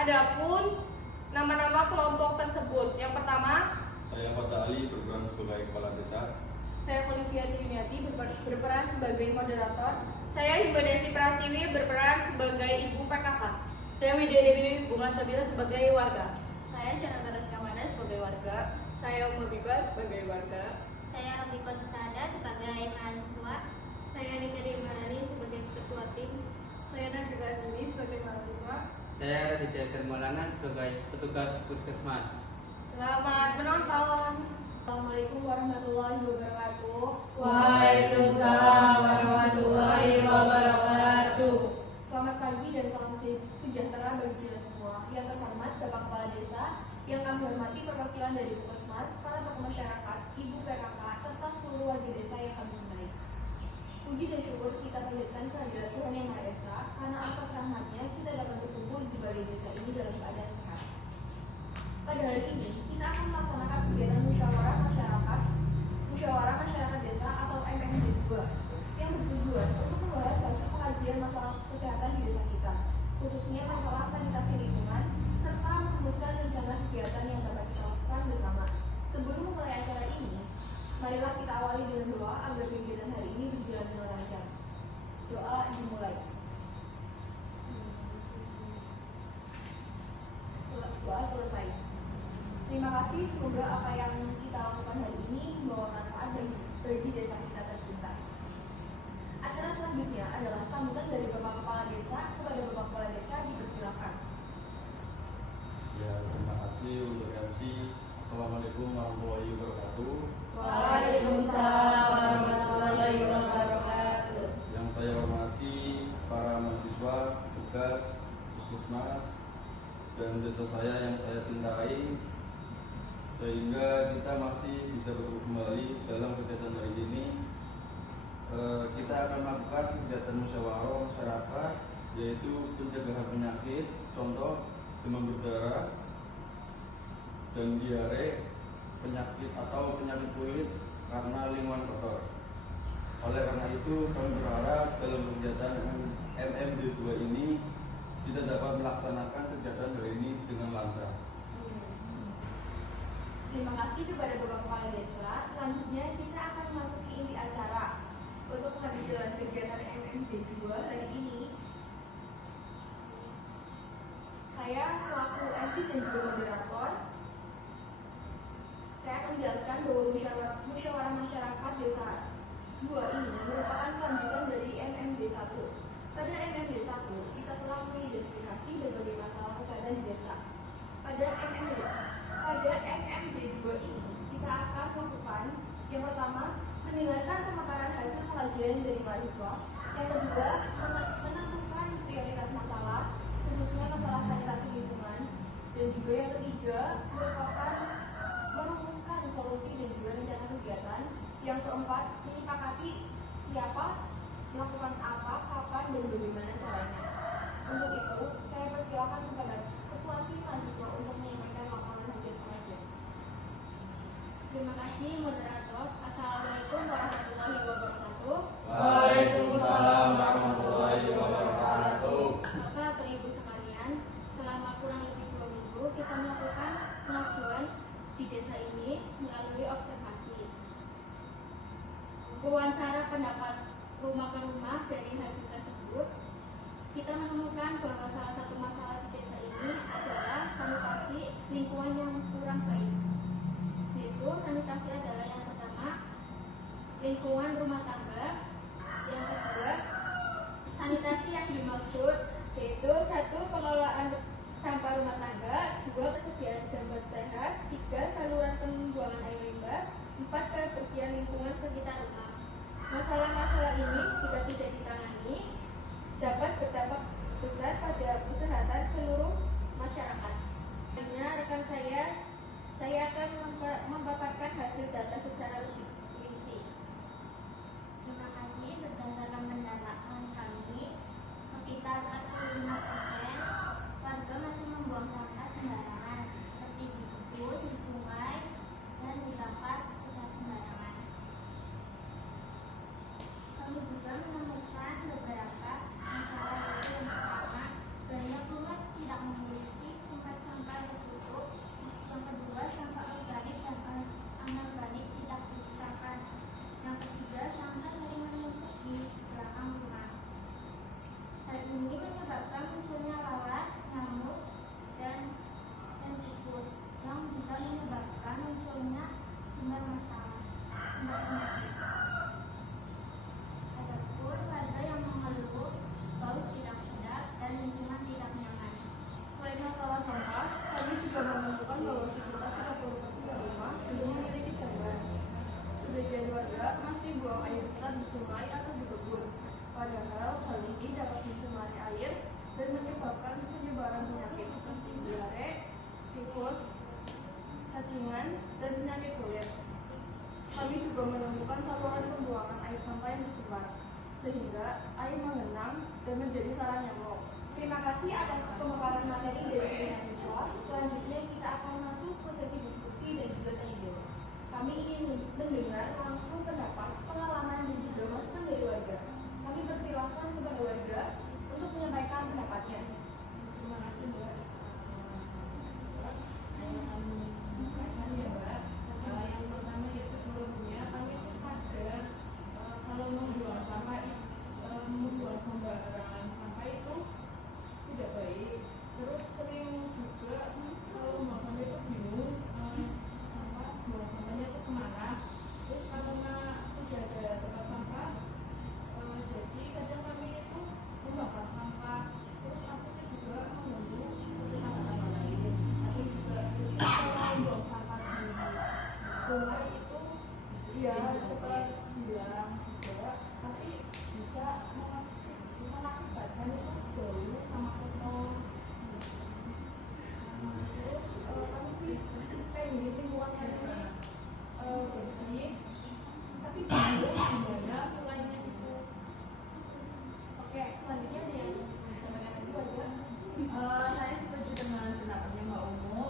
Adapun nama-nama kelompok tersebut, yang pertama, saya Fatah Ali berperan sebagai kepala desa. saya Olivia Triniati berperan sebagai moderator. Saya Himba Desi Prastiwi berperan sebagai ibu PKK. Saya Widya Dewi Bunga Sabira sebagai warga. Saya Janata Raskamana sebagai warga. Saya Umar Biba sebagai warga. Saya Rafiko Tusada sebagai mahasiswa. Saya Anita Demarani sebagai ketua tim. Saya Nabila Dini sebagai mahasiswa. Saya Raditya Termolana sebagai petugas puskesmas. Selamat menonton. Assalamualaikum warahmatullahi wabarakatuh. Waalaikumsalam warahmatullahi wabarakatuh. Selamat pagi dan salam sejahtera bagi kita semua. Yang terhormat Bapak Kepala Desa, yang kami hormati perwakilan dari Puskesmas, para tokoh masyarakat, Ibu PKK, serta seluruh warga desa yang kami cintai. Puji dan syukur kita panjatkan kehadirat Tuhan Yang Maha Esa, karena atas rahmat-Nya kita dapat berkumpul di balai desa ini dalam keadaan sehat. Pada hari ini, kita akan melaksanakan kegiatan musyawarah masyarakat desa atau MMD 2 yang bertujuan untuk membahas hasil pengajian masalah kesehatan di desa kita, khususnya masalah sanitasi lingkungan, serta merumuskan rencana kegiatan yang dapat kita lakukan bersama. Sebelum memulai acara ini, marilah kita awali dengan doa agar kegiatan hari ini berjalan dengan lancar. Doa dimulai. Doa selesai. Terima kasih, semoga apa yang kita lakukan hari ini membawa manfaat bagi desa kita tercinta. Acara selanjutnya adalah sambutan dari Bapak Kepala Desa kepada Bapak Kepala Desa, dipersilakan. Ya, terima kasih untuk MC. Assalamualaikum warahmatullahi wabarakatuh. Waalaikumsalam warahmatullahi wabarakatuh. Yang saya hormati para mahasiswa, tugas, puskesmas, dan desa saya yang saya cintai, sehingga kita masih bisa bertemu kembali dalam kegiatan hari ini. Kita akan melakukan kegiatan musyawarah masyarakat, yaitu pencegahan penyakit, contoh demam berdarah dan diare, penyakit kulit karena lingkungan kotor. Oleh karena itu, kami berharap dalam kegiatan MMD 2 ini kita dapat melaksanakan kegiatan hari ini dengan lancar. Terima kasih kepada Bapak Kepala Desa. Selanjutnya kita akan memasuki inti acara. Untuk mengambil jalan kegiatan MMD 2 hari ini, saya selaku MC dan juga moderator, saya akan menjelaskan bahwa musyawarah masyarakat desa 2 ini merupakan kelanjutan dari MMD 1. Pada MMD 1, kita telah mengidentifikasi berbagai masalah kesehatan di desa. Pada MMD 2 ini, kita akan melakukan yang pertama, mendengarkan pemaparan hasil pengajian dari mahasiswa. Yang kedua, menentukan prioritas masalah, khususnya masalah sanitasi lingkungan. Dan juga yang ketiga, merupakan merumuskan solusi dan juga rencana kegiatan. Yang keempat, menyepakati siapa melakukan apa, kapan, dan bagaimana caranya. Untuk itu, saya persilakan kepada Ketua Tim Mahasiswa untuk menyampaikan laporan hasil pengajian. Terima kasih moderator. Assalamualaikum warahmatullahi wabarakatuh. Waalaikumsalam warahmatullahi wabarakatuh. Bapak atau Ibu sekalian, selama kurang lebih 2 minggu kita melakukan pengajuan di desa ini melalui observasi. Wawancara pendapat rumah ke rumah. Dari hasil tersebut, kita menemukan bahwa salah satu masalah di desa ini adalah sanitasi lingkungan yang kurang baik. Yaitu sanitasi adalah yang pertama, lingkungan rumah tangga. Yang kedua, sanitasi yang dimaksud yaitu 1. Pengelolaan sampah rumah tangga, 2. Kesediaan jamban sehat, 3. Saluran pembuangan air limbah, 4. Kebersihan lingkungan sekitar rumah. Masalah-masalah ini jika tidak ditangani dapat berdampak besar pada kesehatan seluruh masyarakat. Hanya rekan saya akan memaparkan hasil data secara lebih rinci. Terima kasih. Berdasarkan pendataan kami, sekitar 45% warga masih membuang sampah sembarangan, seperti di kebun, di sungai, dan di tempat secara sembarangan. Kami juga menemukan beberapa masalah, yaitu yang pertama, banyak rumah tidak memiliki bahwa sekitar 30% rumah belum memiliki jamban. Sebagian warga masih buang air besar di sungai atau di kebun. Padahal hal ini dapat mencemari air dan menyebabkan penyebaran penyakit seperti diare, tifus, cacingan, dan penyakit kulit. Kami juga menemukan saluran pembuangan air sampah yang disebar, sehingga air mengenang dan menjadi sarang nyamuk. Terima kasih atas pemaparan materi dari mahasiswa. Selanjutnya kita akan masuk ke sesi diskusi dan juga tanya jawab. Kami ingin mendengar langsung pendapat, pengalaman, dan juga masukan dari warga. Kami persilahkan kepada warga untuk menyampaikan pendapatnya. Terima kasih, Mbak. Yang pertama yaitu sebelumnya kami itu sadar kalau membuang sembarangan sampah itu tidak baik. Terus sering juga kalau mau sampah itu bingung buang sampahnya itu kemana. Terus karena tidak ada tempat sampah, jadi kadang kami itu membakar sampah. Terus asapnya juga mengganggu tetangga-tetangga lain. Tapi juga biasanya kalau buang sampah di sungai itu ya cepat hilang juga, tapi bisa mengakibatkan itu bau sama kotor. Terus kami sih pengen lingkungannya ini bersih, tapi bingung gimana mulainya itu. Oke, selanjutnya ada yang disampaikan lagi warga. Saya setuju dengan pendapatnya Mbak Umu.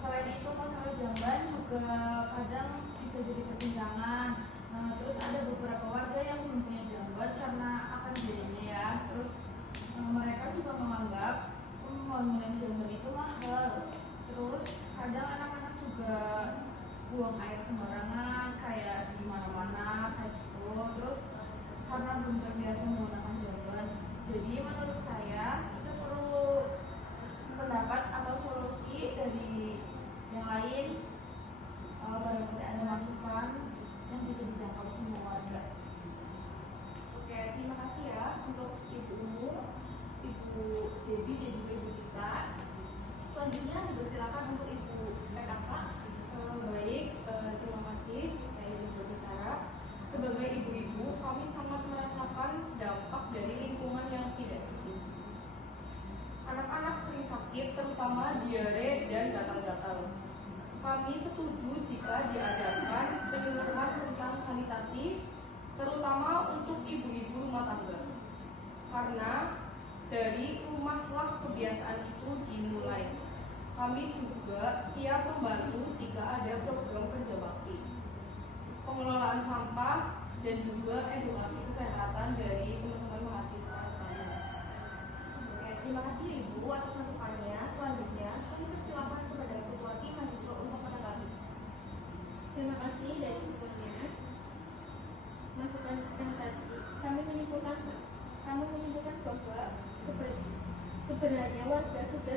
Selain itu masalah jamban juga kadang bisa jadi perbincangan. Terus ada beberapa warga yang belum punya jamban karena akan biayanya ya. Terus mereka juga menganggap pembangunan jamban itu mahal. Terus kadang anak-anak juga buang air sembarangan kayak di mana-mana kayak gitu. Terus karena belum terbiasa menggunakan jamban. Jadi menurut saya kita perlu pendapat atau solusi dari yang lain, barangkali ada masukan yang bisa dijangkau semua warga. Oke, terima kasih ya untuk Ibu Umu, Ibu Debi, dan juga Ibu Tita. Selanjutnya dipersilakan untuk Ibu PKK. Baik, terima kasih. Saya izin berbicara. Sebagai ibu-ibu, kami sangat merasakan dampak dari lingkungan yang tidak bersih. Anak-anak sering sakit, terutama diare dan gatal-gatal. Kami setuju jika diadakan penyuluhan tentang sanitasi, terutama untuk ibu-ibu rumah tangga. Karena dari rumahlah kebiasaan itu dimulai. Kami juga siap membantu jika ada program kerja bakti, pengelolaan sampah, dan juga edukasi kesehatan dari teman-teman mahasiswa sekalian. Oke, terima kasih Ibu atas masukannya. Selanjutnya, kami persilakan kepada Ketua Tim Mahasiswa untuk menanggapi. Terima kasih dari semuanya. Masukan yang tadi kami menyimpulkan bahwa sebenarnya warga sudah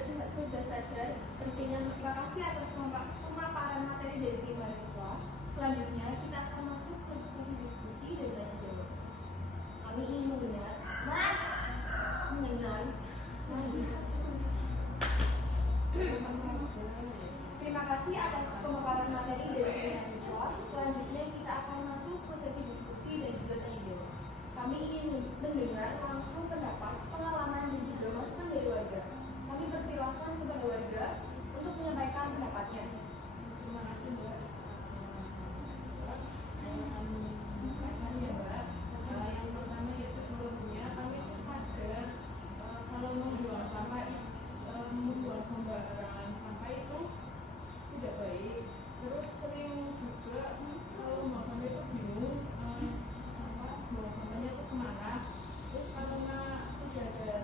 sadar pentingnya. Terima kasih atas pemaparan materi dari tim mahasiswa. Selanjutnya, kita akan masuk ke sesi diskusi dan tanya jawab. Kami ingin mendengar Terima kasih atas pemaparan materi dari tim mahasiswa. Selanjutnya, kita akan masuk ke sesi diskusi dan juga tanya jawab. Kami ingin mendengar langsung pendapat, pengalaman, dan juga masukan dari warga. Kami persilahkan kepada warga untuk menyampaikan pendapatnya. Terima kasih Mbak. Yang pertama yaitu sebelumnya kami itu sadar kalau membuang sembarangan sampah itu tidak baik. Terus sering juga kalau mau sampah itu bingung buang sampahnya itu kemana. Terus karena tidak ada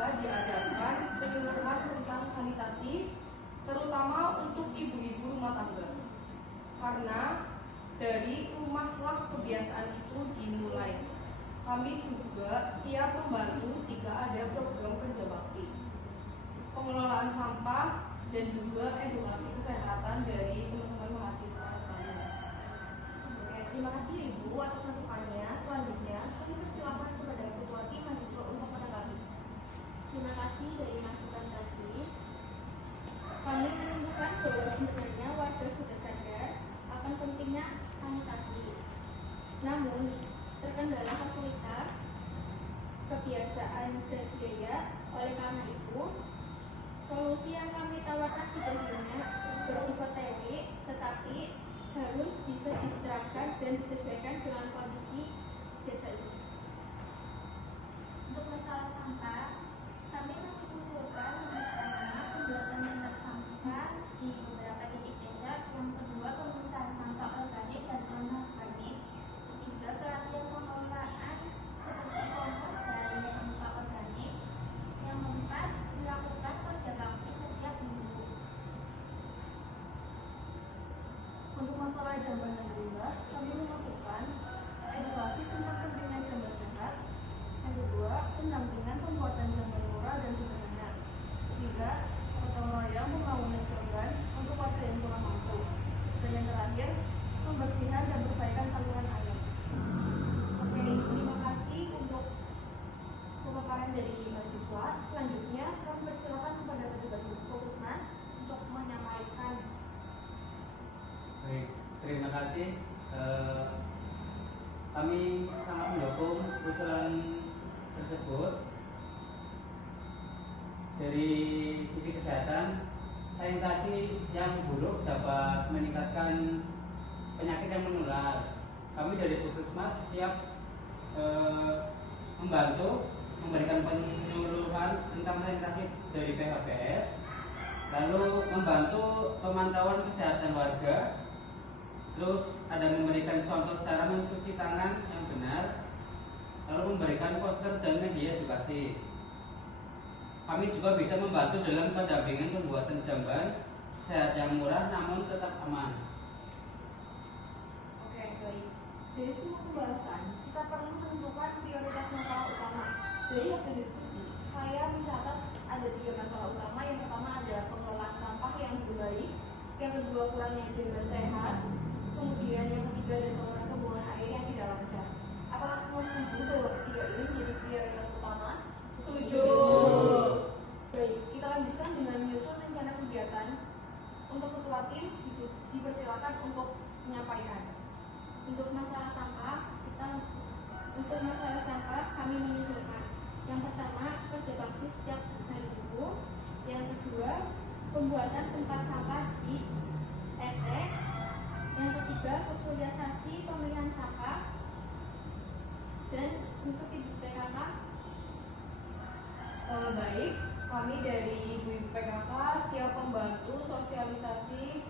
jika diadakan penyuluhan tentang sanitasi, terutama untuk ibu-ibu rumah tangga. Karena dari rumahlah kebiasaan itu dimulai. Kami juga siap membantu jika ada program kerja bakti, pengelolaan sampah, dan juga edukasi kesehatan dari teman-teman mahasiswa sekalian. Oke, terima kasih Ibu atas masukannya. Selanjutnya, kami persilakan kepada Ketua Tim Mahasiswa untuk menanggapi. Terima kasih dari masukan tadi. Kami menemukan bahwa sebenarnya warga sudah sadar akan pentingnya sanitasi. Namun, terkendala fasilitas, kebiasaan, dan biaya. Oleh karena itu, solusi yang kami tawarkan tidak hanya bersifat teori, tetapi harus bisa diterapkan dan disesuaikan dengan kondisi desa ini. Untuk masalah sampah, kami mengusulkan misalnya pembuatan bank sampah di beberapa titik desa. Yang kedua, pemisahan sampah organik dan anorganik. Ketiga, pelatihan pengelolaan seperti kompos dari sampah organik. Yang keempat, melakukan kerja bakti setiap minggu. Untuk masalah jamban dan limbah, kami memasukkan edukasi tentang pentingnya jamban sehat. Yang kedua, pendampingan pembuatan jamban murah dan sederhana. Ketiga, gotong royong pembangunan jamban untuk warga yang kurang mampu. Dan yang terakhir, pembersihan dan perbaikan saluran air. Oke, terima kasih untuk pemaparan dari mahasiswa. Selanjutnya, kami persilakan kepada petugas Puskesmas untuk menyampaikan. Baik, terima kasih. Kami sangat mendukung usulan tersebut. Dari sisi kesehatan, sanitasi yang buruk dapat meningkatkan penyakit yang menular. Kami dari Puskesmas siap membantu memberikan penyuluhan tentang sanitasi dari PHPS, lalu membantu pemantauan kesehatan warga, terus ada memberikan contoh cara mencuci tangan yang benar, lalu memberikan poster dan media edukasi. Kami juga bisa membantu dalam pendampingan pembuatan jamban sehat yang murah namun tetap aman. Oke, baik. Dari semua pembahasan, kita perlu menentukan prioritas masalah utama. Dari hasil diskusi, saya mencatat ada 3 masalah utama. Yang pertama ada pengelolaan sampah yang lebih baik, yang kedua kurangnya jamban sehat, kemudian yang ketiga ada saluran pembuangan air yang tidak lancar. Apakah semua setuju bahwa ketiga ini menjadi prioritas utama? Setuju. Baik, kita lanjutkan dengan menyusun rencana kegiatan. Untuk ketua tim dipersilakan untuk menyampaikan. Untuk masalah sampah kami mengusulkan. Yang pertama, kerja bakti setiap hari Minggu. Yang kedua, pembuatan tempat sampah di RT. Yang ketiga, sosialisasi pemilihan sampah. Dan untuk ibu PKK, Baik, kami dari ibu-ibu PKK siap membantu sosialisasi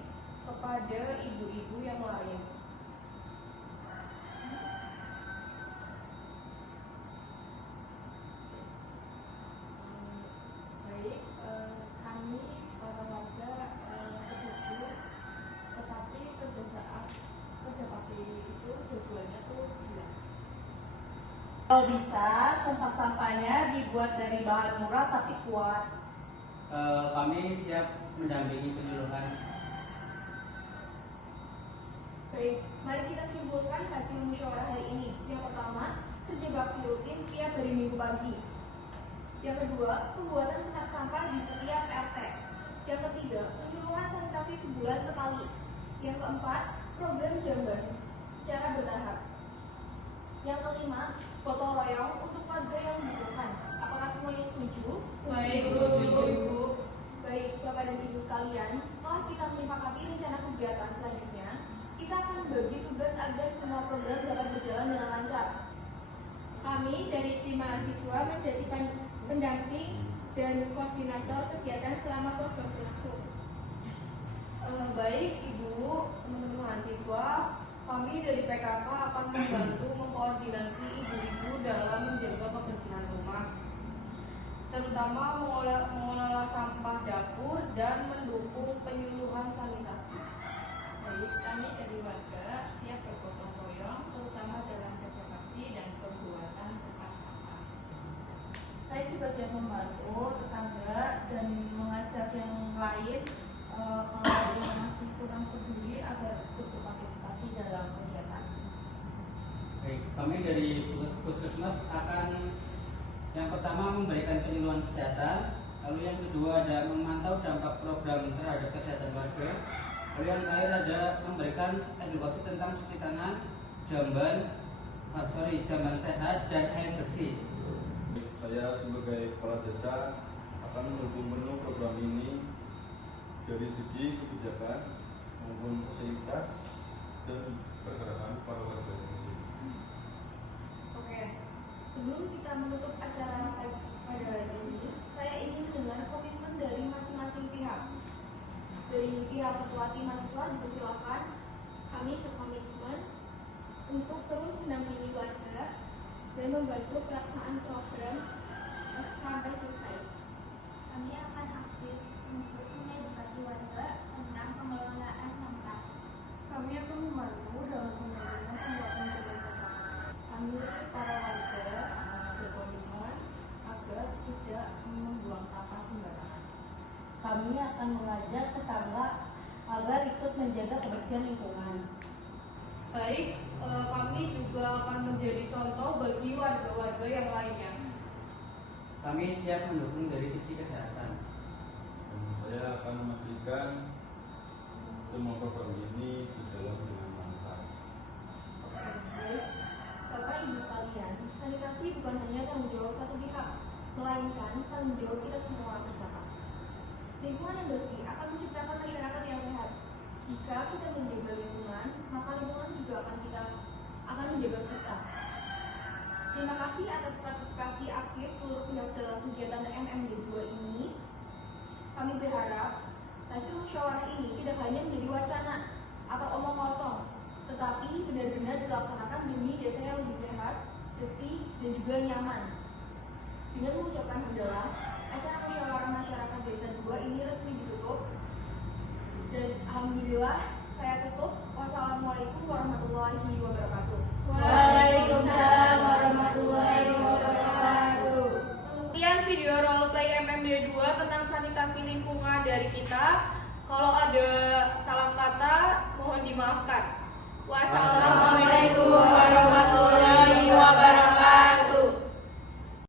kepada ibu-ibu yang lain. Baik, kami para warga setuju, tetapi kerja bakti itu jadwalnya tuh jelas. Kalau bisa, tempat sampahnya dibuat dari bahan murah tapi kuat. Kami siap mendampingi penyuluhan. Baik, mari kita simpulkan hasil musyawarah hari ini. Yang pertama, kerja bakti rutin setiap hari Minggu pagi. Yang kedua, pembuatan tempat sampah di setiap RT. Yang ketiga, penyuluhan sanitasi sebulan sekali. Yang keempat, program jamban secara bertahap. Yang kelima, gotong royong untuk warga yang membutuhkan. Apakah semuanya setuju? Baik, setuju Ibu. Baik, Bapak dan Ibu sekalian, setelah kita menyepakati rencana kegiatan selanjutnya, kita akan bagi tugas agar semua program dapat berjalan dengan lancar. kami dari tim mahasiswa menjadi pendamping dan koordinator kegiatan selama program berlangsung. Baik Ibu, teman-teman mahasiswa, kami dari PKK akan membantu mengkoordinasi ibu-ibu dalam menjaga kebersihan rumah. terutama mengelola sampah dapur dan mendukung penyuluhan sanitasi. Baik, kami dari warga siap bergotong royong, terutama dalam kerja bakti dan pembuatan tempat sampah. Saya juga siap membantu tetangga dan mengajak yang lain kalau yang masih kurang peduli agar ikut berpartisipasi dalam kegiatan. Baik, kami dari Puskesmas akan yang pertama memberikan penyuluhan kesehatan, lalu yang kedua ada memantau dampak program terhadap kesehatan warga, lalu yang terakhir ada memberikan edukasi tentang cuci tangan, jamban sehat dan air bersih. Saya sebagai kepala desa akan mendukung penuh program ini dari segi kebijakan maupun fasilitas dan pergerakan para warga di sini. Oke, sebelum kita menutup acara pada hari ini, saya ingin mendengar komitmen dari masing-masing pihak. Dari pihak ketua tim mahasiswa dipersilakan. Kami berkomitmen untuk terus mendampingi warga dan membantu pelaksanaan program sampai selesai. Kami akan aktif untuk mengedukasi warga tentang pengelolaan sampah. Kami akan membantu dalam pembangunan pembuatan jamban sehat. Kami para warga berkomitmen agar tidak membuang sampah sembarangan. Kami akan mengajak tetangga agar ikut menjaga kebersihan lingkungan. Baik, kami juga akan menjadi contoh bagi warga-warga yang lainnya. Kami siap mendukung dari sisi kesehatan. Dan saya akan memastikan semua program ini berjalan dengan lancar. Baik, Bapak Ibu sekalian, sanitasi bukan hanya tanggung jawab satu pihak, melainkan tanggung jawab kita semua bersama. Lingkungan yang bersih akan menciptakan masyarakat yang sehat. Jika kita menjaga lingkungan, maka lingkungan juga akan menjaga kita. Terima kasih atas partisipasi aktif seluruh pihak dalam kegiatan MMD 2 ini. Kami berharap hasil musyawarah ini tidak hanya menjadi wacana atau omong kosong, tetapi benar-benar dilaksanakan demi desa yang lebih sehat, bersih, dan juga nyaman. Dengan mengucapkan hamdalah, acara musyawarah masyarakat desa 2 ini resmi ditutup. Dan alhamdulillah saya tutup. Wassalamualaikum warahmatullahi wabarakatuh. Waalaikumsalam warahmatullahi wabarakatuh. Sekian video roleplay MMD 2 tentang sanitasi lingkungan dari kita. Kalau ada salah kata, mohon dimaafkan. Wassalamualaikum warahmatullahi wabarakatuh.